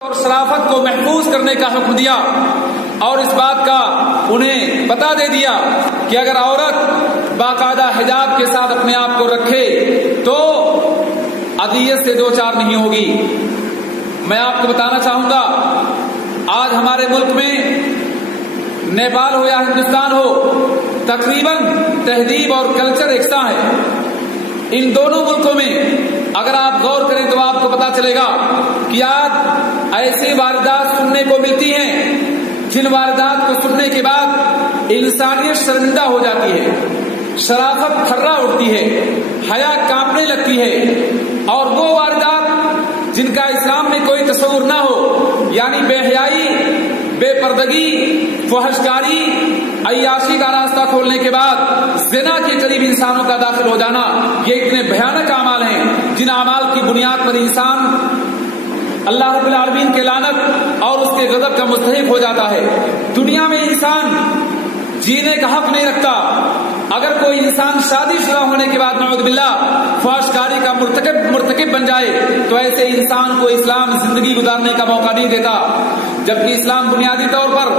اور شرافت کو محفوظ کرنے کا حکم دیا اور اس بات کا انہیں بتا دے دیا کہ اگر عورت باقاعدہ حجاب کے ساتھ اپنے آپ کو رکھے تو اذیت سے دو چار نہیں ہوگی۔ میں آپ کو بتانا چاہوں گا آج ہمارے ملک میں نیپال ہو یا ہندوستان ہو تقریباً تہذیب اور کلچر یکساں ہے۔ ان دونوں ملکوں میں اگر آپ غور کریں تو آپ کو پتا چلے گا کہ آج ایسی واردات سننے کو ملتی ہیں جن واردات کو سننے کے بعد انسانیت شرمندہ ہو جاتی ہے، شرافت تھرا اٹھتی ہے، حیا کانپنے لگتی ہے، اور وہ واردات جن کا اسلام میں کوئی تصور نہ ہو، یعنی بے حیائی، بے پردگی، فحشکاری، عیاشی کا راستہ کھولنے کے بعد زنا کے قریب انسانوں کا داخل ہو جانا، یہ اتنے بھیانک اعمال ہیں جن اعمال کی بنیاد پر انسان اللہ رب العالمین کے لعنت اور اس کے غضب کا مستحق ہو جاتا ہے۔ دنیا میں انسان جینے کا حق نہیں رکھتا۔ اگر کوئی انسان شادی شدہ ہونے کے بعد نعوذ باللہ فحشکاری کا مرتکب بن جائے تو ایسے انسان کو اسلام زندگی گزارنے کا موقع نہیں دیتا، جبکہ اسلام بنیادی طور پر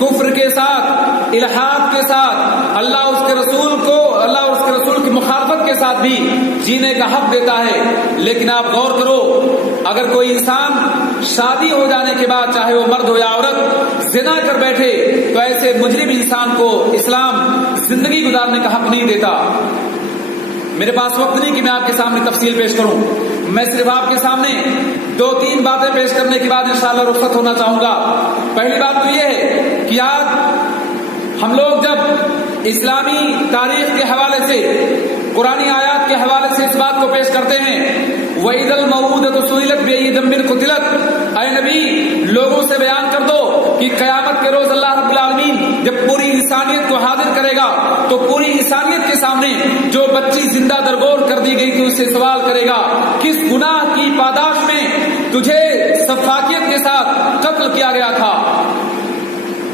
کفر کے ساتھ، الحاد کے ساتھ، اللہ اور اس کے رسول کی مخالفت کے ساتھ بھی جینے کا حق دیتا ہے۔ لیکن آپ غور کرو، اگر کوئی انسان شادی ہو جانے کے بعد چاہے وہ مرد ہو یا عورت زنا کر بیٹھے تو ایسے مجرم انسان کو اسلام زندگی گزارنے کا حق نہیں دیتا۔ میرے پاس وقت نہیں کہ میں آپ کے سامنے تفصیل پیش کروں، میں صرف آپ کے سامنے دو تین باتیں پیش کرنے کے بعد انشاءاللہ رخصت ہونا چاہوں گا۔ پہلی بات تو یہ ہے کہ آج ہم لوگ جب اسلامی تاریخ کے حوالے سے، قرآنی آیات کے حوالے سے اس بات کو پیش کرتے ہیں وَإِذَا الْمَوْءُودَةُ سُئِلَتْ بِأَيِّ ذَنبٍ قُتِلَتْ، اے نبی لوگوں سے بیان کر دو کہ قیامت کے روز اللہ رب العالمین جب پوری انسانیت کو حاضر کرے گا تو پوری انسانیت کے سامنے جو بچی زندہ درگور کر دی گئی تھی اس سے سوال کرے گا کس گناہ کی پاداش میں تجھے سفاکیت کے ساتھ قتل کیا گیا تھا۔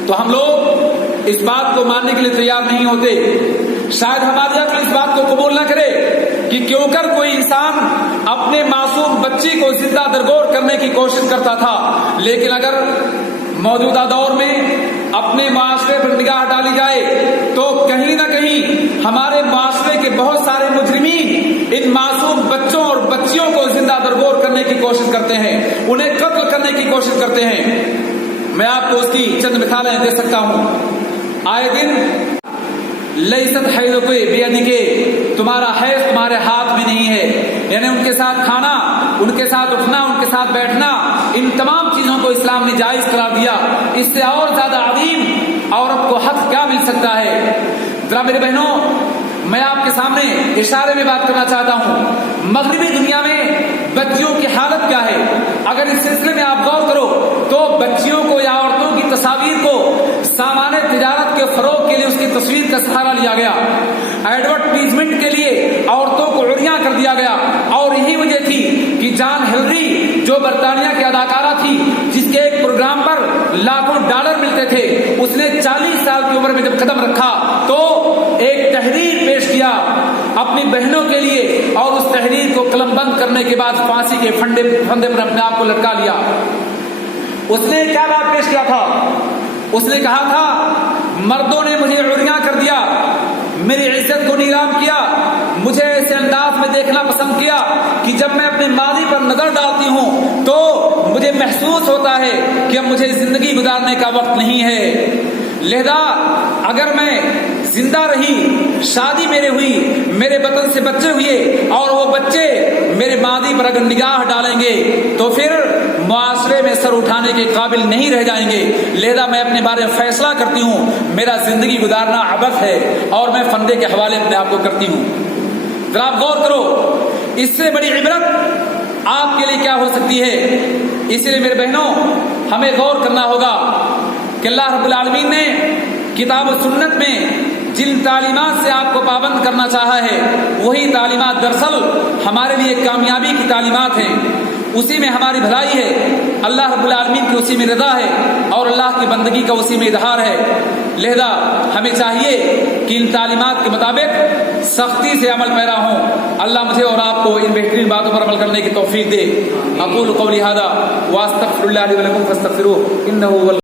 تو ہم لوگ اس بات کو ماننے کے لیے تیار نہیں ہوتے۔ شاید ہماری عقل اس بات کو قبول نہ کرے کہ کیوں کر کوئی انسان اپنے معصوم بچی کو زندہ درگور کرنے کی کوشش کرتا تھا، لیکن اگر موجودہ دور میں اپنے معاشرے پر نگاہ ڈالی جائے تو کہیں نہ کہیں ہمارے معاشرے کے بہت سارے مجرمین ان معصوم بچوں اور بچیوں کو زندہ درگور کرنے کی کوشش کرتے ہیں، انہیں قتل کرنے کی کوشش کرتے ہیں۔ میں آپ کو اس کی چند مثالیں دے سکتا ہوں۔ آئے دن لیست حیضک بیدک، تمہارا حیض تمہارے ہاتھ میں نہیں ہے، یعنی ان کے ساتھ کھانا، ان کے ساتھ اٹھنا، ان کے ساتھ بیٹھنا، ان تمام چیزوں کو اسلام نے جائز قرار دیا۔ اس سے اور زیادہ عظیم عورت کو حق کیا مل سکتا ہے؟ ذرا میرے بہنوں، میں آپ کے سامنے اشارے میں بات کرنا چاہتا ہوں، مغربی دنیا میں بچیوں کی حالت کیا ہے؟ اگر اس سلسلے میں آپ غور کرو تو بچیوں کو یا عورتوں کی تصاویر کو سامان تجارت کے فروغ کے لیے اس کی تصویر کا سہارا لیا گیا، ایڈورٹائزمنٹ کے لیے عورتوں کو عریاں کر دیا گیا، اور یہی وجہ تھی کہ جان ہلری جو برطانیہ کی اداکارہ تھی جس کے ایک پروگرام پر لاکھوں ڈالر ملتے تھے، اس نے 40 سال کی عمر میں جب قدم رکھا تو ایک تحریر پیش کیا اپنی بہنوں کے لیے، اور اس تحریر کو قلم بند کرنے کے بعد پھانسی کے پھندے پر اپنے آپ کو لٹکا لیا۔ اس نے کیا بات پیش کیا تھا؟ اس نے کہا تھا مردوں نے مجھے عریاں کر دیا، میری عزت کو نیلام کیا، مجھے ایسے انداز میں دیکھنا پسند کیا کہ جب میں اپنے ماضی پر نظر ڈالتی ہوں تو مجھے محسوس ہوتا ہے کہ اب مجھے زندگی گزارنے کا وقت نہیں ہے، لہذا اگر میں زندہ رہی، شادی میرے ہوئی، میرے بطن سے بچے ہوئے، اور وہ بچے میرے ماضی پر اگر نگاہ ڈالیں گے تو پھر معاشرے میں سر اٹھانے کے قابل نہیں رہ جائیں گے، لہذا میں اپنے بارے میں فیصلہ کرتی ہوں میرا زندگی گزارنا عبث ہے اور میں فندے کے حوالے اپنے آپ کو کرتی ہوں۔ ذرا آپ غور کرو، اس سے بڑی عبرت آپ کے لیے کیا ہو سکتی ہے؟ اسی لیے میرے بہنوں ہمیں غور کرنا ہوگا کہ اللہ رب العالمین نے کتاب و سنت میں جن تعلیمات سے آپ کو پابند کرنا چاہا ہے وہی تعلیمات دراصل ہمارے لیے کامیابی کی تعلیمات ہیں، اسی میں ہماری بھلائی ہے، اللہ رب العالمین کی اسی میں رضا ہے اور اللہ کی بندگی کا اسی میں اظہار ہے۔ لہذا ہمیں چاہیے کہ ان تعلیمات کے مطابق سختی سے عمل پیرا ہوں. اللہ مجھے اور آپ کو ان بہترین باتوں پر عمل کرنے کی توفیق دے. اقول قولی ھذا واستغفر اللہ لی ولکم فاستغفروہ انہ